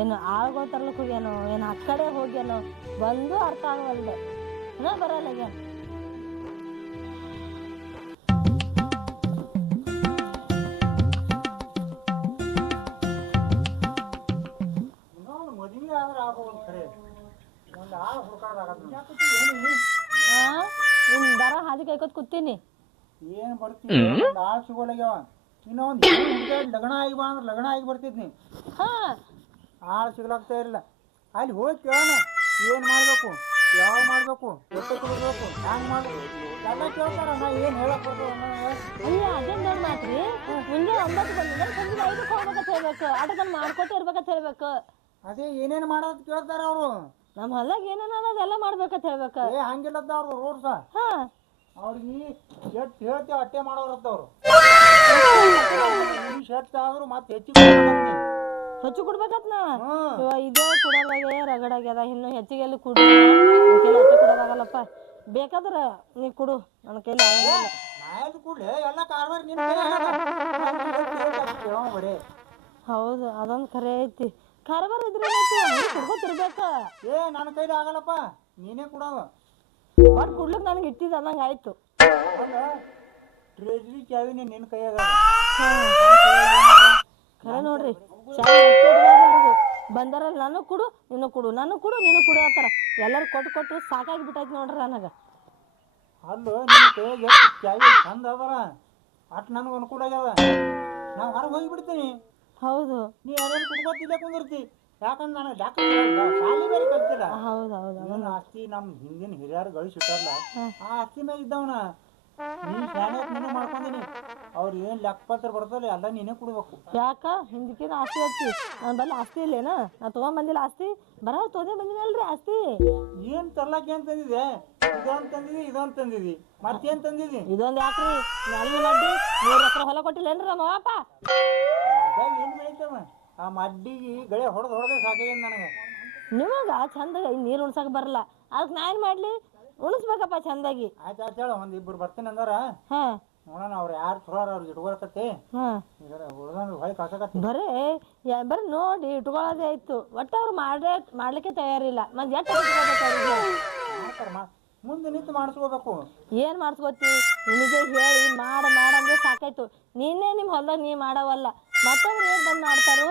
ಏನು ಆಳ್ಗಳು ತರ್ಲಿಕ್ಕೆ ಹೋಗ್ಯಾನೋ ಏನು ಆ ಕಡೆ ಹೋಗ್ಯಾನೋ ಬಂದು ಅರ್ಥ ಆಗವಲ್ದು ಬರಲ್ಲ ಆಗ್ಯಾನ. ಮದುವೆ ಆದ್ರೆ ಆಗೋದು ಖರೆ ಒಂದು ಆಳು ಹುಡುಕಾಡಾಗದು ನಿನ್ ಬರ ಹಾದಿ ಕೈಕೋತ್ ಕೂತೀನಿ ಏನು ಬರ್ತೀವಿ ಒಂದು ಆಳು ಸಿಗೋಲಾಗ್ಯಾವ ಇನ್ನೊಂದು ಲಗ್ನ ಆಗಿ ಬಾ ಅಂದ್ರೆ ಲಗ್ನ ಆಗಿ ಬರ್ತಿದ್ನಿ ಆಳು ಸಿಗ್ಲಾಗ್ತಾ ಇರಲಿಲ್ಲ. ಅಲ್ಲಿ ಹೋಗಿ ಕೇಳೋಣ ಏನು ಮಾಡಬೇಕು ಯಾವಾಗ ಮಾಡಬೇಕು ಎಷ್ಟು ಕೊಡಬೇಕು ಹ್ಯಾಂಗೆ ಮಾಡಬೇಕು ಎಲ್ಲ ಕೇಳ್ತಾರ. ನಾ ಏನು ಹೇಳಕ್ ಬರ್ತದೆ ಅಯ್ಯ ಅದೇನ್ ದೊಡ್ಡ ಮಾತ್ರಿ. ಮುಂಜಾನೆ 9 ಬಂದಿದ್ರೆ ಸಂಜೆ 5ಕ್ಕೆ ಹೋಗ್ಬೇಕಂತ ಹೇಳ್ಬೇಕು. ಆಟೋದನ್ನ ಮಾಡ್ಕೊತ ಇರ್ಬೇಕಂತ ಹೇಳ್ಬೇಕು. ಅದೇ ಏನೇನು ಮಾಡೋದು ಕೇಳ್ತಾರ ಅವರು. ನಮ್ಮ ಹೊಲ್ದಾಗ ಏನೇನು ಅನ್ನೋದೆಲ್ಲ ಮಾಡ್ಬೇಕಂತ ಹೇಳ್ಬೇಕು. ಹಂಗಿಲ್ಲದ ಅವ್ರು ರೂಲ್ಸ. ಅವ್ರಿಗೆ ಎಷ್ಟು ಹೇಳ್ತೇವೆ ಅಟ್ಟೆ ಮಾಡೋರತ್ತವ್ರು. ಹೆಚ್ಚಾದ್ರು ಮತ್ತೆ ಹೆಚ್ಚು ಕೊಡ್ಬೇಕತ್ನ ಇದೇ ಕುಡೋದಾಗೆ ರಗಡಾಗ್ಯದ. ಇನ್ನು ಹೆಚ್ಚಿಗೆ ಎಲ್ಲಿ ಕುಡಿ ಹೆಚ್ಚು ಕೊಡೋದಾಗಲ್ಲಪ್ಪ. ಬೇಕಾದ್ರೆ ನೀ ಕುಡು ನನ್ನ ಕೈಲಿ ಕೂಡಲೇ ಎಲ್ಲ ಕಾರ್ಬಾರ್ ನಿನ್ ಬರೀ. ಹೌದು ಅದೊಂದು ಖರೆ ಐತಿ. ಕಾರ್ಬಾರ್ ಇದ್ರೆ ಕುಡ್ಕೋತಿರ್ಬೇಕ. ನನ್ನ ಕೈಲಿ ಆಗಲ್ಲಪ್ಪ ನೀನೇ ಕುಡೋದು. ಬಟ್ ಕುಡ್ಲಿಕ್ಕೆ ನನಗೆ ಇಟ್ಟಿದ್ದು ಅನ್ನಂಗೆ ಆಯ್ತು. ಟ್ರೆಜರಿ ಚಾವಿ ನಿನ್ನ ಕೈಯಾಗ ಖರೆ ನೋಡ್ರಿ. ಬಂದಾರಲ್ಲ ನಾನು ಕುಡು ನೀನು ಕುಡು ನಾನು ಕುಡು ನೀನು ಕುಡು ಅಂತಾರ. ಎಲ್ಲರೂ ಕೊಟ್ಟು ಕೊಟ್ಟು ಸಾಕಾಗಿ ಬಿಟ್ಟೈತಿ ನೋಡ್ರಿ ನನಗೆ. ಅಲ್ಲೋ ನಿನ್ನ ಕೈಯಾಗ ಎಷ್ಟು ಚಾವಿ ಚಂದ ಅದರ ಅಟ್ ನನಗೆ ಅನುಕೂಲ ಆಗ್ಯದ. ನಾವು ಹೊರಗೆ ಹೋಗಿಬಿಡ್ತೀನಿ. ಹೌದು ನೀ ಯಾರೇನು ಕುಡ್ಕೋತಿದ್ದೆ ಕುಂದಿರ್ತಿ. ಯಾಕಂದ್ರೆ ನಾನು ಶಾಲೆ ಬೇರೆ ಕಲ್ತಿಲ್ಲ. ಹೌದು ಆಸ್ತಿ ನಮ್ಮ ಹಿಂದಿನ ಹಿರಿಯರು ಗಳಿಸಿಟ್ಟಾರಲ್ಲ ಆ ಆಸ್ತಿ ಮೇಲೆ ಇದ್ದವನ ನೀನು ಶಾಲೆ ನೀನು ಮಾಡ್ಕೊಂಡಿನಿ. ಅವ್ರು ಏನು ಲೆಕ್ಕಪತ್ರ ಬರ್ತಲ್ಲ ಎಲ್ಲ ನೀನೇ ಕೊಡ್ಬೇಕು. ಯಾಕ ಹಿಂದಕ್ಕಿನ ಆಸ್ತಿ ಐತಿ ನನ್ನ ಬಲ್ಲಿ ಆಸ್ತಿ ಇಲ್ಲೇನ? ನಾ ತೊಗೊಂಬಂದಿಲ್ಲ ಆಸ್ತಿ. ಬರೋ ತೊಗೊಂಡೇ ಬಂದಿನಲ್ರಿ ಆಸ್ತಿ. ಏನು ತರ್ಲಕ್ಕೆ ಏನು ತಂದಿದೆ? ಇದೊಂದು ತಂದಿದಿ ಇದೊಂದು ತಂದಿದಿ ಮತ್ತೇನು ತಂದಿದಿ? ಇದೊಂದು ಯಾಕ್ರಿ ಮ್ಯಾಲಿನ ಮಡ್ಡಿ 3 ಎಕರೆ ಹೊಲ ಕೊಟ್ಟಿಲ್ಲೇನ್ರಿ ನಮ್ಮ ಅಪ್ಪ? ಏನು ಬೆಳಿತವ ಆ ಮಡ್ಡಿಗೆ ಗಳೆ ಹೊಡೆದೇ ಸಾಕಾಗ್ಯದ ನನಗೆ. ನಿಮಗ ಚಂದಾಗಿ ನೀರು ಉಣ್ಸಕ್ ಬರಲ್ಲ. ಅದಕ್ಕೆ ನಾ ಏನು ಮಾಡಲಿ? ಉಣಿಸ್ಬೇಕಪ್ಪ ಚಂದಾಗಿ. ಆಯ್ತು ಹೇಳ ಒಂದು ಇಬ್ಬರು ಬರ್ತೀನಿ ಅಂದಾರ. ನೋಡೋಣ ಅವ್ರು ಯಾರು ಚಲೋರ ಅವ್ರಿಗೆ ಇಟ್ಕೊಳಕತ್ತಿ. ಹೊಳಿ ಕಳ್ಸಕತ್ತಿ ಬರ್ರಿ ನೋಡಿ ಇಟ್ಕೊಳ್ಳೋದೇ ಆಯ್ತು. ಒಟ್ಟು ಅವ್ರು ಮಾಡ್ಲಿಕ್ಕೆ ತಯಾರಿಲ್ಲ. ಮತ್ತೆ ಎಷ್ಟು ಮುಂದೆ ನಿಂತು ಮಾಡಿಸ್ಕೋಬೇಕು. ಏನು ಮಾಡಿಸ್ಕೋತಿ? ನಿನಗೆ ಹೇಳಿ ಮಾಡಂದ್ರೆ ಸಾಕಾಯ್ತು. ನೀನೇ ನಿಮ್ಮ ಹೊಲ್ದಾಗ ನೀ ಮಾಡವಲ್ಲ ಮತ್ತೊಬ್ರು ಏನ್ ಬಂದು ಮಾಡ್ತಾರು?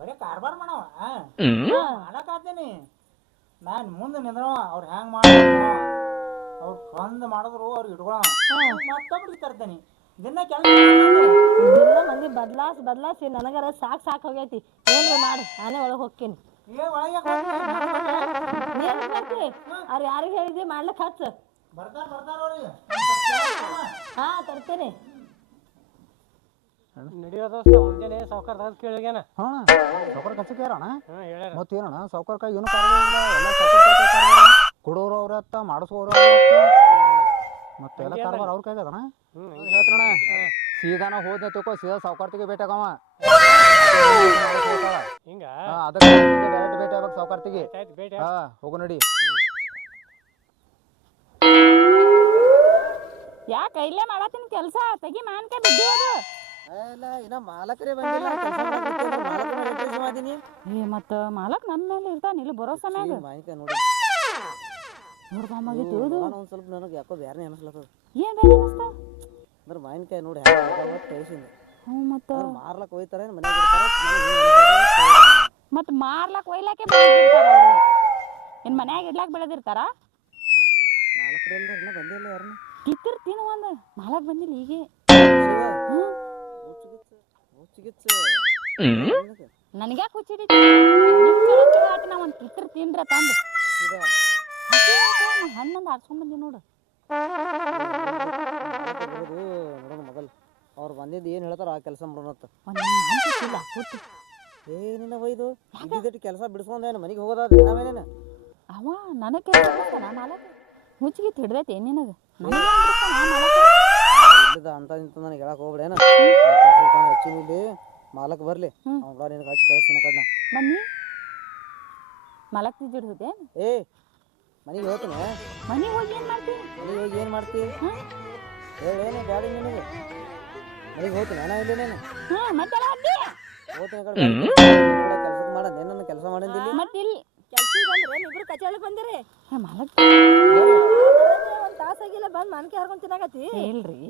ಬರೀ ಕಾರ್ಬಾರ್ ಮಾಡವ ಮಾಡಕ್ಕಾಗ್ತೀನಿ ನಾನು ಮುಂದೆ ನಿಂದ್ರವ. ಅವ್ರು ಹೆಂಗೆ ಮಾಡ್ಬೇಕು ಅವ್ರು ಚಂದ ಮಾಡಿದ್ರು ಅವ್ರಿಗೆ ಇಟ್ಕೊಳ ಮತ್ತೊಬ್ರಿಗೆ ತರ್ತೇನೆ. ದಿನ ದಿನ ಮಂದಿ ಬದ್ಲಾಸಿ ನನಗರ ಸಾಕು ಹೋಗೈತಿ. ಏನ್ರಿ ಮಾಡಿ ನಾನೇ ಒಳಗೆ ಹೋಗ್ತೀನಿ. ಅವ್ರು ಯಾರಿಗೆ ಹೇಳಿದ್ವಿ ಮಾಡ್ಲಿಕ್ಕೆ ಹಚ್ಚ ತರ್ತೇನೆ. ಮುಂಜಾನೆ ಸಾವುಕಾರ ಕೇಳಿಗ್ಯಾನ ಸಾವುಕಾರ ಕಚ್ಚಕ್ಕೆ ಯಾರಣ ಮತ್ತೇನಣ್ಣ ಸಾವುಕಾರ ಕೈ ಏನು ಎಲ್ಲ ಸಾವುಕಾರ ಕೊಡೋರು ಅವ್ರ ಹತ್ತ ಮಾಡಿಸೋರು ಮತ್ತೆ ಎಲ್ಲ ಕಾರ್ಬಾರ್ ಅವ್ರ ಕೈಗದಣ. ಹೇಳ್ತಾರಣ ಸೀದಾನ ಹೋದ್ನೆ ತಿಳ್ಕೊ ಸೀದಾ ಸಾವುಕಾರ್ತಿಗೆ ಭೇಟಿಯಾಗವ. ಹಿಂಗ ಅದಕ್ಕೆ ಡೈರೆಕ್ಟ್ ಭೇಟಿ ಆಗ್ಬೇಕು ಸಾವುಕಾರ್ತಿಗೆ. ಹೋಗು ನಡಿ. ಯಾಕ ಇಲ್ಲೇ ಮಾಡತ್ತೀನಿ ಕೆಲಸ ತೆಗಿ ಮಾನ್ಕಾಯಿ ಬಿದ್ದೋದು. ಇನ್ನ ಮಾಲಕರೇ ಬಂದಿಲ್ಲ. ಮತ್ತ ಮಾಲಕ್ ನನ್ನ ಮೇಲೆ ಇರ್ತಾನ ಇಲ್ಲಿ ಬರೋ ಸಮಯ ನೋಡಿ ಒಂದ್ ಸ್ವಲ್ಪ ನನಗೆ ಯಾಕೋ ಬ್ಯಾರೆ ಅನಿಸ್ಲತ್ತದ. ಏನ್ ಬೇರೆ ಅನಿಸ್ತಾ? ಅಂದ್ರೆ ಮಾವಿನಕಾಯಿ ನೋಡಿ ಟೇಸಿಂದ ಮತ್ತ ಮಾರ್ಲಕ್ ಹೋಯ್ತಾರ ಮನೆಗೆ ಇರ್ತಾರ. ಮತ್ ಮಾರ್ಲಕ್ ಒಯ್ಲಾಕೆ ಬೆಳೆದಿರ್ತಾರ ಅವರು. ಏನ್ ಮನ್ಯಾಗ ಇಡ್ಲಾಕ್ ಬೆಳೆದಿರ್ತಾರ? ಮಾಲಕರು ಇನ್ನ ಬಂದಿಲ್ಲ ಯಾರನ್ನ ಕಿತ್ತಿರ್ ತಿನ್ನು ಒಂದು ಮಾಲಕ್ ಬಂದಿಲ್ಲ ಹೀಗೆ. ನನಗ್ಯಾಕೆ ಹುಚ್ಚಿಡಿತ? ನಾ ಒಂದು ಕಿತ್ತಿರ್ ತಿನ್ರ ತಂದು ಹಣ್ಣಂದು ಆಡ್ಸ್ಕೊಂಡ್ ಬಂದಿ ನೋಡು. ನೋಡೋಣ ಮೊದಲು ಅವ್ರು ಬಂದಿದ್ದು ಏನು ಹೇಳ್ತಾರ ಆ ಕೆಲಸ ಮಾಡೋಣತ್ತ. ಏನಿಲ್ಲ ಒಯ್ದು ಇದ್ದಿಟ್ಟು ಕೆಲಸ ಬಿಡಿಸ್ಕೊಂಡೇನು ಮನೆಗೆ ಹೋಗೋದಾದ ನಾವೇನೇನು ಅವ ನನಗೆ ಕೆಲಸ ಮಾಲಕ ಮುಚ್ಚಿಗೆ ಹಿಡ್ದೈತೆ ನಿನಗೆ ಇಲ್ಲದ ಅಂತ ನನಗೆ ಹೇಳಕ್ ಹೋಗ್ಬೇಡೇನ. ಹೆಚ್ಚಿನಲ್ಲಿ ಮಾಲಕ್ ಬರ್ಲಿ ಅವ್ನ ನಿನಗೆ ಹಚ್ಚಿ ಕಳಿಸ್ತೀನಿ ಕಡ್ನ ಬನ್ನಿ. ಮಾಲಕ್ ತಿದ್ದಿಡ್ತೈತೆ ಏ ಮನೆಗೆ ಹೋಗ್ತೀನಿ. ಮನೆಗೆ ಹೋಗಿ ಏನು ಮಾಡ್ತೀನಿ? ಮನೆಗೆ ಹೋಗಿ ಏನು ಮಾಡ್ತೀವಿ ಹೇಳೇನು ಬ್ಯಾಡ ನಿನಗೆ. ಮನೆಗೆ ಹೋಗ್ತೀನಿ ಅಣ್ಣ ಇಲ್ಲೇನೇನು ಮತ್ತೆ ಹೋಗ್ತೀನಿ ಕಡೆ ಕೆಲಸ ಮಾಡೋದೇನು ಕೆಲಸ ಮಾಡಿಂದಿಲ್ಲಿ ಮತ್ತೆ ಇಲ್ಲಿ ಕೆಲ್ಸಿಗೆ ಬಂದ್ರೆ ಇಬ್ರು ಕಚಾಳಿಗೆ ಬಂದಿರಿ ಮಾಲಕ್ ಒಂದ್ ತಾಸಾಗಿಲ್ಲ ಬಂದ್ ಮನ್ಕೆ ಹರ್ಕೊಂಡ್ ತಿನ್ನಾಕತ್ತಿ ಇಲ್ರಿ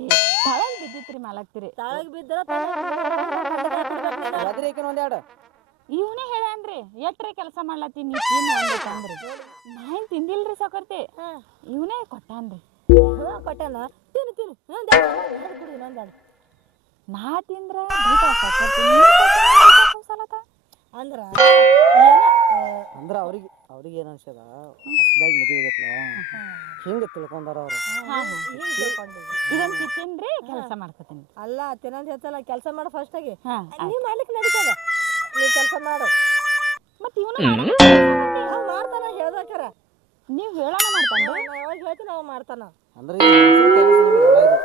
ತಳಗ್ ಬಿದ್ದಿತ್ರಿ ಮಾಲಕ್ತಿರಿ ತಾಳಗ್ ಬಿದ್ದರ ಅದ್ರಿ ಏಕೆನ ಒಂದೆರಡು ಇವನೇ ಹೇಳ್ಯಾನ್ರಿ ಎಟ್ರೆ ಕೆಲಸ ಮಾಡ್ಲತ್ತೀನಿ ನೀ ತಿನ್ನು ಅಂದ್ರಿ ನಾ ಏನ್ ತಿಂದಿಲ್ರಿ ಸಾಕರ್ತಿ ಇವನೇ ಕೊಟ್ಟಾನ್ರಿ ಕೊಟ್ಟನ ತಿನ್ನು ತಿನ್ನು ಕುಡಿ ಇನ್ನೊಂದಾಡು ನಾ ತಿಂದ್ರ ಬೀತಾವ್ ಸಾಕರ್ತಿ ನೀ ಕೊಟ್ಟಾನಂತ ಅಂದ್ರ ಅಂದ್ರ ಅವ್ರಿಗೆ ಏನ್ ಅನ್ಸದ ಹೊಸದಾಗಿ ಮದುವೆ ಆಗೈತ್ಲ ಹಿಂಗ ತಿಳ್ಕೊಂಡಾರ ಅವ್ರು ಇದನ್ ತಿಂತೀನ್ರಿ ಕೆಲಸ ಮಾಡ್ಕೊತೀನಿ ಅಲ್ಲ ತಿನ್ನಂತ ಹೆಚ್ಚಲ್ಲ ಕೆಲಸ ಮಾಡು ಫಸ್ಟ್ ಆಗಿ ಹಾ ನೀ ಮಾಡ್ಲಿಕ್ಕೆ ನಡೀತದ ನೀ ಕೆಲಸ ಮಾಡು ಮತ್ತೆ ಇವನು ಅವ್ ಮಾಡ್ತಾನ ಹೇಳ್ದಾಕರ ನೀವ್ ಹೇಳೋಣ ಮಾಡ್ತಾನ್ರಿ ನಾ ಯಾವಾಗ ಹೇಳ್ತೀನಿ ಅವ ಮಾಡ್ತಾನ ಅಂದ್ರೆ ಈ ಗಂಡ್ಸರ ಕೆಲಸ ನಿಮ್ಗೆಲ್ಲ ಇದು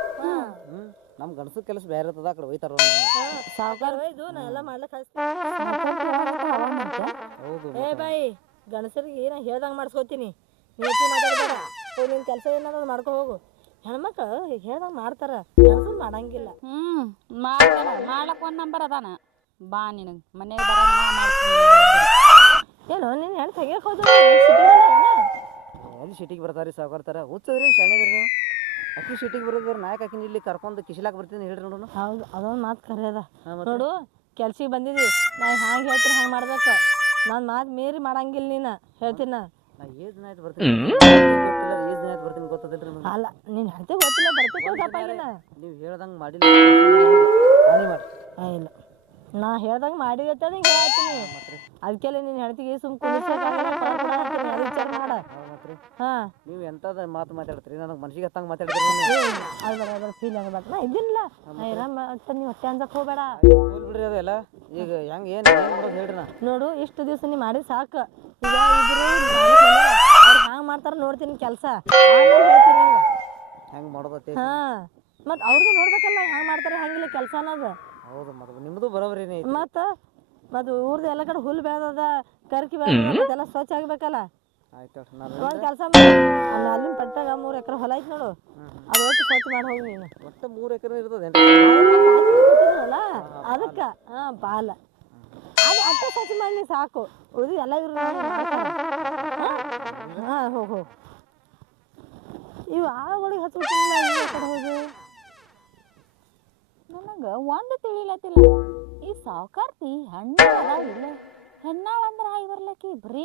ನಮ್ ಗಂಡಸರ ಕೆಲಸ ಬೇರೆ ಇರ್ತದ ಆ ಕಡೆ ಹೋಯ್ತಾರ ಸಾವುಕಾರ ಇದು ನಾ ಎಲ್ಲ ಮಾಡ್ಲಿಕ್ಕೆ ಹೌದು ಏ ಬಾಯಿ ಗಣಸರಿಗೆ ನಾ ಹೇಳ್ದಂಗೆ ಮಾಡಿಸ್ಕೋತೀನಿ ನೀತಿ ಮಾತಾಡ್ಬೇಡ ನಿನ್ನ ಕೆಲಸ ಏನಾದ್ರು ಮಾಡ್ಕೊ ಹೋಗು ಹೆಣ್ಮಕ್ಳು ಹೇಳ್ದಂಗೆ ಮಾಡ್ತಾರ ಗಣಸರು ಮಾಡಂಗಿಲ್ಲ ಮಾಡ್ತಾನ ಮಾಡ್ಲಕ್ ಒಂದ್ ನಂಬರ್ ಅದಾನ ಬಾ ನಿನಗ್ ಮನೆಗೆ ಬರ ನಾ ಮಾಡ್ತೀನಿ ಏನು ನೀನು ಹೆಣ್ಣು ತೆಗಿಯಕ್ಕೆ ಹೋದ ಎಲ್ಲಿ ಸಿಟಿಗೆ ಬರ್ತಾರಿ ಸಾವುಕಾರ್ತಾರ ಹುಚ್ಚದ್ರಿ ಶಾಣೆದ್ರಿ ನೀವು ಅಕ್ಕಿ ಸಿಟಿಗೆ ಬರೋದ್ರ ನಾಯಕ ಅಕ್ಕಿನ ಇಲ್ಲಿ ಕರ್ಕೊಂಡು ಕಿಶಲಾಕ್ ಬರ್ತೀನಿ ಹೇಳ್ರಿ ನೋಡು ಹೌದು ಅದೊಂದು ಮಾತು ಕರೆ ಅದ ನೋಡು ಕೆಲ್ಸಿಗೆ ಬಂದಿದ್ದಿ ನಾ ಹ್ಯಾಂಗೆ ಹೇಳ್ತೀನಿ ಹಂಗೆ ಮಾಡ್ಬೇಕು ನನ್ನ ಮಾತು ಮೀರಿ ಮಾಡಂಗಿಲ್ಲ ನೀನು ಹೇಳ್ತೀನಿ ನಾ ಏಜ್ ದಿನ ಆಯ್ತು ಬರ್ತೀನಿ ಗೊತ್ತಿಲ್ಲ ಏಜ್ ದಿನ ಆಯ್ತು ಬರ್ತೀನಿ ಗೊತ್ತದಿಲ್ರಿ ನಿಮ್ಗೆ ಅಲ್ಲ ನೀನು ಹೇಳ್ತೀವಿ ಗೊತ್ತಿಲ್ಲ ಬರ್ತೀವಿ ತಪ್ಪಾಗಿಲ್ಲ ನೀವು ಹೇಳ್ದಂಗೆ ಮಾಡಿಲ್ಲ ಹಾನಿ ಮಾಡಿ ಇಲ್ಲ ನಾ ಹೇಳ್ದಂಗೆ ಮಾಡಿದತ್ತೆ ನಿಂಗೆ ಹೇಳ್ತೀನಿ ಅದಕ್ಕೆಲ್ಲ ನೀನು ಹೇಳ್ತೀವಿ ಸುಮ್ಮನೆ ವಿಚಾರ ಮಾಡ ಹಾಂ ನೀವು ಎಂಥದ್ದು ಮಾತು ಮಾತಾಡ್ತೀರಿ ನನಗೆ ಮನ್ಸಿಗೆ ಹತ್ತಂಗೆ ಮಾತಾಡ್ತೀರಿ ಅದು ಬರೋದ್ರ ಫೀಲ್ ಆಗಬೇಕು ನಾ ಇದ್ದಿಲ್ಲ ನೀವು ಹೊಟ್ಟೆ ಅಂಜಕ್ಕೆ ಹೋಗಬೇಡ ಬಿಡ್ರಿ ಅದೆಲ್ಲ ಈಗ ಹೆಂಗೆ ಏನು ಮಾಡೋದು ಹೇಳ್ರಿ ನಾ ನೋಡು ಇಷ್ಟು ದಿವಸ ನೀ ಮಾಡಿ ಸಾಕು ಈಗ ಇಬ್ರು ಅವ್ರು ಹ್ಯಾಂಗೆ ಮಾಡ್ತಾರೆ ನೋಡ್ತೀನಿ ಕೆಲಸ ಹೇಳ್ತೀನಿ ಹೆಂಗೆ ಮಾಡೋದತ್ತೆ ಹಾಂ ಮತ್ತು ಅವ್ರಿಗೂ ನೋಡ್ಬೇಕಲ್ಲ ಹ್ಯಾಂಗೆ ಮಾಡ್ತಾರೆ ಹಂಗಿಲ್ಲ ಕೆಲಸ ಅನ್ನೋದು ಹೌದು ಮತ್ತೆ ನಿಮ್ಮದು ಬರೋಬರಿನೇ ಐತಿ ಮತ್ತು ಊರ್ದು ಎಲ್ಲ ಕಡೆ ಹುಲ್ಲು ಬೆಳೆದದ ಕರ್ಕಿ ಬೆಳೆದ ಮತ್ತೆಲ್ಲ ಸ್ವಚ್ಛ ಆಗ್ಬೇಕಲ್ಲ ಆಯ್ತು ನಾನು ಒಂದು ಕೆಲಸ ಮಾಡಿ ಅಲ್ಲಿನ ಪಟ್ಟಾಗ 3 ಎಕರೆ ಹೊಲ ಐತಿ ನೋಡು ಅದು ಒಟ್ಟು ಸ್ವಚ್ಛ ಮಾಡಿ ಹೋಗಿ ನೀನು ಒಟ್ಟು 3 ಎಕರೆ ಇರ್ತದೆ ಅಲ್ಲ ಅದಕ್ಕೆ ಹಾಂ ಬಾಲ ಅದು ಅಷ್ಟೇ ಸ್ವಚ್ಛ ಮಾಡಿ ನೀ ಸಾಕು ಉಳಿದು ಎಲ್ಲ ಇವ್ರು ಹಾಂ ಹೋಗು ಇವು ಆಳುಗಳಿಗೆ ಹಚ್ಬಿಟ್ಟಿಲ್ಲ ಈ ಕಡೆ ಹೋಗಿ ನನಗೆ ಒಂದು ತಿಳಿಲತ್ತಿಲ್ಲ ಈ ಸಾವುಕಾರ್ತಿ ಹೆಣ್ಣಾಳ ಇಲ್ಲ ಹೆಣ್ಣಾಳ ಅಂದ್ರೆ ಹಾಯ್ ಬರ್ಲಕ್ಕಿ ಬರೀ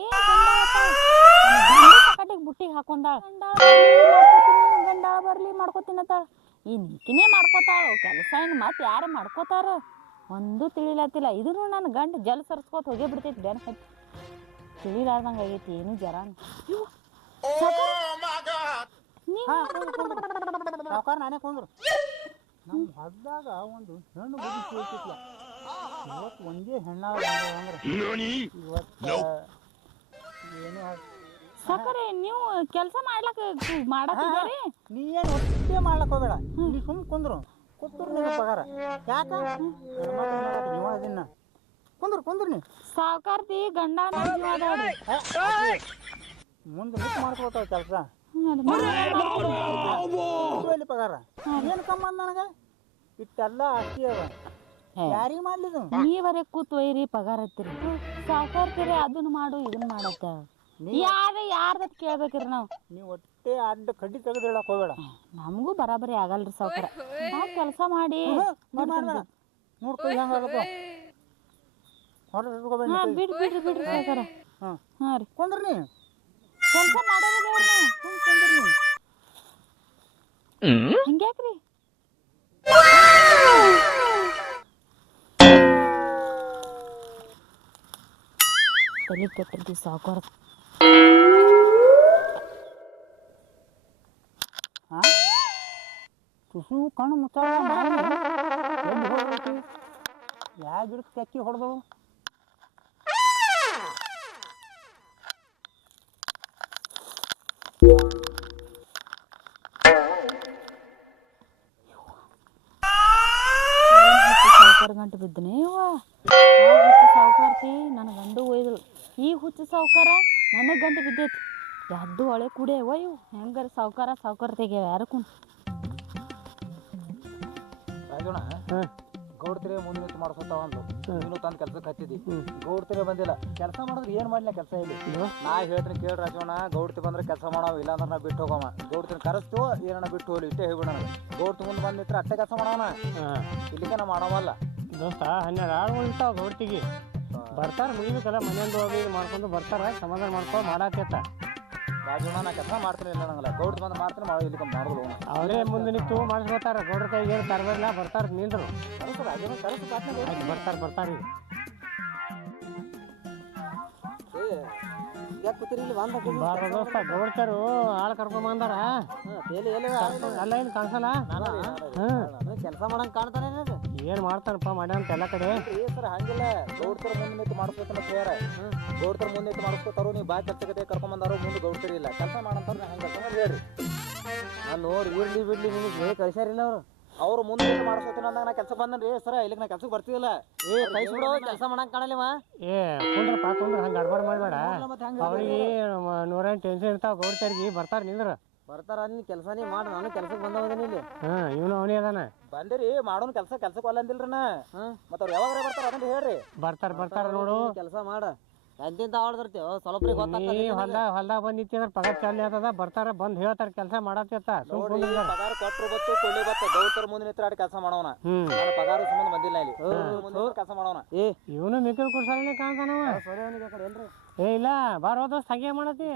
ಕಟ್ಟಿಗೆ ಬುಟ್ಟಿಗೆ ಹಾಕೊಂಡಾಳ ಗಂಡಾಳ ಬರ್ಲಿ ಮಾಡ್ಕೊತೀನತ್ತಾಳ ಈ ನಿಕ್ಕಿನೇ ಮಾಡ್ಕೋತಾಳ ಕೆಲಸ ಏನು ಮತ್ತೆ ಯಾರು ಮಾಡ್ಕೋತಾರ ಒಂದು ತಿಳಿಲತ್ತಿಲ್ಲ ಇದನ್ನು ನನ್ನ ಗಂಡ ಜಲ್ ಸರ್ಸ್ಕೋತ ಹೋಗೇ ಬಿಡ್ತೈತಿ ಬೆನ್ ಹತ್ತಿ ತಿಳಿಲಾರ್ದಂಗೆ ಆಗೈತಿ ಏನು ಜರ ಸಾವುಕಾರ ನಾನೇ ಕೊಂದ್ರು ನಮ್ಮ ಹೊಲದಾಗ ಒಂದು ಹೆಣ್ಣು ಬುದ್ಧಿ ಕೇಳ್ತಿದ್ಲ ಇವತ್ತು ಒಂದೇ ಹೆಣ್ಣಾಗ ಅಂದ್ರೆ ಇವತ್ತು ಏನು ಸಾಕರೆ ನೀವು ಕೆಲಸ ಮಾಡತ್ತಿದ್ದೀರಿ ನೀ ಏನು ಒಟ್ಟೆ ಮಾಡ್ಲಕ್ ಹೋಗಬೇಡ ನೀ ಸುಮ್ ಕುಂದ್ರು ಕೂತ್ರು ನಿನ್ನ ಪಗಾರ ಯಾಕ ನೀವ ಅದನ್ನ ಕುಂದ್ರು ನೀ ಸಾವುಕಾರ್ತಿ ಗಂಡ ಮುಂದೆ ಮಿಸ್ ಮಾಡ್ಕೊಳ್ತಾವ ಕೆಲಸ ಪಗಾರ ಏನು ಕಮ್ಮ ಅಂದ ನನಗೆ ಇಟ್ಟೆಲ್ಲ ಆಸ್ತಿ ಅದ ಯಾರಿಗೆ ಮಾಡ್ಲಿದು ನೀವರೇ ಕೂತ್ ಒಯ್ರಿ ಪಗಾರ ಹತ್ತಿರಿ ಸಾವುಕಾರ್ತಿರಿ ಅದನ್ನ ಮಾಡು ಇದನ್ನ ಮಾಡತ್ತ ಯಾರ್ದ ಕೇಳ್ಬೇಕ್ರಿ ನಾವು ನೀವು ಒಟ್ಟೆ ಅಡ್ಡ ಕಡ್ಡಿ ತೆಗೆದು ಹೇಳಕ್ ಹೋಗ್ಬೇಡ ನಮಗೂ ಬರಾಬರಿ ಆಗಲ್ರಿ ಸಾವುಕಾರ ನಾ ಕೆಲಸ ಮಾಡಿ ನೋಡ್ಕೊ ಹೆಂಗಾಗಪ್ಪ ಬಿಡ್ರಿ ಸಾವುಕಾರ ಹಾಂ ರೀ ಕೊಂದ್ರಿ ನೀ ಕೆಲಸ ಮಾಡೋದ್ರ ಹಂಗ್ಯಾಕ್ರಿ ತಲೆ ಕೆಟ್ಟಿದ್ವಿ ಸಾವುಕಾರ ತುಸು ಕಣ್ಣು ಮುಚ್ಚ ಯಾವ ಗಿಡಕ್ಕೆ ತೆಕ್ಕಿ ಹೊಡೆದವು ಸಾವುಕಾರ ಗಂಟು ಬಿದ್ದನೆ ಸಾವುಕಾರ್ತಿ ನನ್ನ ಗಂಡು ಒಯ್ದಳು ಈಗ ಹುಚ್ಚು ಸಾವುಕಾರ ನನಗೆ ಗಂಟು ಬಿದ್ದೈತಿ ಯಾದ್ದು ಒಳೆ ಕುಡಿ ಇವು ಹೆಂಗಾರ ಸಾವುಕಾರ ತೆಗ್ಯಾವ ಯಾರು ಗೌಡ್ತಿರೇ ಮುಂದೆ ನಿಂತು ಮಾಡಿಸ್ತಾವ ಅಂದ್ರು ನೀನು ತಂದು ಕೆಲ್ಸಕ್ಕೆ ಹತ್ತಿದ್ದಿ ಗೌಡ್ತಿರೇ ಬಂದಿಲ್ಲ ಕೆಲಸ ಮಾಡಿದ್ರೆ ಏನ್ ಮಾಡ್ಲಿ ಕೆಲಸ ಇಲ್ಲಿ ನಾ ಹೇಳ್ತೀನಿ ಕೇಳಿ ರಾಜವಣ್ಣ ಗೌಡ್ತಿ ಬಂದ್ರೆ ಕೆಲಸ ಮಾಡವ ಇಲ್ಲಾಂದ್ರೆ ನಾ ಬಿಟ್ಟು ಹೋಗವ ಗೌಡ್ತಿನ ಕರೆಸ್ತು ಏನಣ್ಣ ಬಿಟ್ಟು ಹೋಗ್ಲಿ ಇಟ್ಟೇ ಹೇಳ್ಬಿಡ ಗೌಡ್ತಿ ಮುಂದೆ ಬಂದ್ ನಿಂತ್ರೆ ಅಟ್ಟೆ ಕೆಲಸ ಮಾಡವನ ಇಲ್ಲಿಗೆ ನಾ ಮಾಡವಲ್ಲ ದೋಸ್ತ 12 ಆಳುಗಳು ಇರ್ತಾವ ಗೌಡ್ತಿಗೆ ಬರ್ತಾರ ಮುಗಿಬೇಕಲ್ಲ ಮನೆಯಿಂದ ಹೋಗಿ ಮಾಡ್ಕೊಂಡು ಬರ್ತಾರ ಸಮಾಧಾನ ಮಾಡ್ಕೊಂಡು ಮಾಡಾಕೈತ ರಾಜವಣ್ಣ ನಾ ಕೆಲಸ ಮಾಡ್ತೀನಿ ಇಲ್ಲ ನಂಗಲ್ಲ ಗೌಡ್ತಿ ಬಂದು ಮಾಡ್ತೀನಿ ಮಾಡೋ ಇಲ್ಲಿ ಮಾಡೋದು ಅವರೇ ಮುಂದೆ ನಿಂತು ಮಾಡಿಸ್ಕೊತಾರ ಗೌಡ್ರ ಕೈಗೆ ಏನು ತರಬೇಡ ಬರ್ತಾರ ನಿಂದ್ರು ಬರ್ತಾರ ಈಗ ಯಾಕೆ ಕೂತಿರಿ ಇಲ್ಲಿ ಬಂದ ಬಾರ ದೋಸ್ತ ಗೌಡ್ತರು ಆಳು ಕರ್ಕೊಂಬಂದಾರ ಅಲ್ಲ ಏನು ಕಾಣಿಸಲ್ಲ ಕೆಲಸ ಮಾಡಂಗ್ ಕಾಣ್ತಾನೆ ಏನು ಮಾಡ್ತಾನಪ್ಪ ಮಾಡ್ಯಾನಂತ ಎಲ್ಲ ಕಡೆ ಸರ್ ಹಂಗಿಲ್ಲ ಗೌಡ್ತರ ಮುಂದೆ ನಿಂತು ಮಾಡಿಸ್ಬೇಕನ್ನ ಪ್ಲೇಯರ್ ಗೌಡ್ತರ ಮುಂದೆ ನಿಂತು ಮಾಡಿಸ್ಕೊತಾರೋ ನೀವು ಬಾ ಕೆಲಸಕ್ಕೆ ಕರ್ಕೊಂಬಂದಾರೋ ಮುಂದೆ ಗೌಡ್ತರಿ ಇಲ್ಲ ಕೆಲಸ ಮಾಡಂತಾರ ಹಂಗೆ ಹೇಳ್ರಿ ನಾನು ನೋಡಿ ಇರ್ಲಿ ಬಿಡ್ಲಿ ನಿಮಗೆ ಕಳ್ಸ್ಯಾರಿಲ್ಲ ಅವ್ರು ಮುಂದೆ ನಿಂತು ಮಾಡಿಸ್ಕೊತೀನಿ ಅಂದಾಗ ನಾ ಕೆಲ್ಸಕ್ಕೆ ಬಂದನ್ರಿ ಸರ್ ಇಲ್ಲಿಗೆ ನಾ ಕೆಲ್ಸಕ್ಕೆ ಬರ್ತಿದಿಲ್ಲ ಕಳಿಸ್ಬಿಡೋ ಕೆಲಸ ಮಾಡಂಗ್ ಕಾಣಲಿವ ಕುಂದ್ರಪ್ಪ ಕುಂದ್ರ ಹಂಗೆ ಗಡ್ಬಡ್ ಮಾಡಬೇಡ ಅವ್ರಿಗೆ 100 ಟೆನ್ಷನ್ ಇರ್ತಾವ ಗೌಡ್ತರಿಗೆ ಬರ್ತಾರ ನಿಂದ್ರ ಬರ್ತಾರ ನೀ ಕೆಲಸನೇ ಮಾಡಿ ನಾನು ಕೆಲ್ಸಕ್ಕೆ ಬಂದವದೀನಿ ಇಲ್ಲಿ ಇವನು ಅವನೇ ಅದಾನ ಬಂದಿರಿ ಮಾಡೋನ್ ಕೆಲ್ಸಕ್ಕೆ ಒಲ್ಲ ಅಂದಿಲ್ರಿ ನಾ ಮತ್ತೆ ಅವ್ರು ಯಾವಾಗ ಬರ್ತಾರ ಅದನ್ನ ಹೇಳ್ರಿ ಬರ್ತಾರ ನೋಡು ಕೆಲಸ ಮಾಡ ಎಂತಿಂತ ಆಡ್ದಿರ್ತೀವ ಸ್ವಲ್ಪ ಹೊಲ್ದಾಗ ಬಂದ್ ನಿಂತಿ ಅಂದ್ರೆ ಪಗಾರ ಚಾಲಿ ಆಗ್ತದ ಬರ್ತಾರ ಬಂದ್ ಹೇಳ್ತಾರ ಕೆಲಸ ಮಾಡತ್ತ ಪಗಾರ ಕೊಟ್ಟರು ಬತ್ತು ಕೊಳ್ಳಿ ಬತ್ತ ಗೌಡ್ತರ ಮುಂದೆ ನಿಂತ್ರ ಕೆಲಸ ಮಾಡೋಣ ಪಗಾರ ಸಂಬಂಧ ಬಂದಿಲ್ಲ ಇಲ್ಲಿ ಕೆಲಸ ಮಾಡೋಣ ಇವನು ಮಿಕ್ಕಲ್ ಕುರ್ಸಾಲನೆ ಕಾಣ್ತಾನವ ಏ ಇಲ್ಲ ಬಾರೋ ದೋಸ್ತ ಹಾಗೆ ಮಾಡತಿ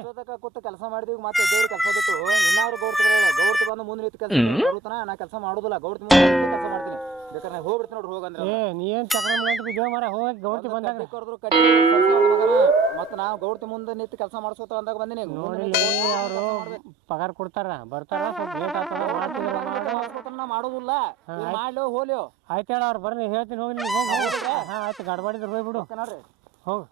ಕೂತು ಕೆಲಸ ಮಾಡಿದ್ವಿ ಮತ್ತೆ ದೇವ್ರ ಕೆಲಸ ಬಿಟ್ಟು ಇನ್ನಾರು ಗೌಡ್ತಿ ಬಂದು ಮುಂದೆ ನಿಂತು ಕೆಲಸ ಬರುತ್ತಾನ ನಾ ಕೆಲಸ ಮಾಡುದಿಲ್ಲ ಗೌಡ್ತಿ ಮುಂದೆ ಕೆಲಸ ಮಾಡ್ತೀನಿ ಬೇಕಾದ್ರೆ ಹೋಗ್ಬಿಡ್ತೀನಿ ನೋಡ್ರಿ ಹೋಗಂದ್ರೆ ನೀ ಏನ್ ಚಕ್ರ ಗಂಟೆ ಬಿದ್ದೋ ಮಾರ ಹೋಗಿ ಗೌಡ್ತಿ ಬಂದಾಗ ಮತ್ತೆ ನಾವು ಗೌಡ್ತಿ ಮುಂದೆ ನಿಂತು ಕೆಲಸ ಮಾಡಿಸೋತ ಅಂದಾಗ ಬಂದಿನಿ ನೋಡಿ ಅವರು ಪಗಾರ ಕೊಡ್ತಾರ ಬರ್ತಾರ ಸ್ವಲ್ಪ ಲೇಟ್ ಆಗ್ತದ ಮಾಡೋದಿಲ್ಲ ಮಾಡ್ಲೋ ಹೋಲಿಯೋ ಆಯ್ತು ಹೇಳ ಅವ್ರು ಬರ್ರಿ ಹೇಳ್ತೀನಿ ಹೋಗಿ ನೀವು ಹೋಗಿ ಆಯ್ತು ಗಡ್ಬಡಿದ್ರೆ ಹೋಗ್ಬಿಡು ನೋಡ್ರಿ ಹೋಗಿ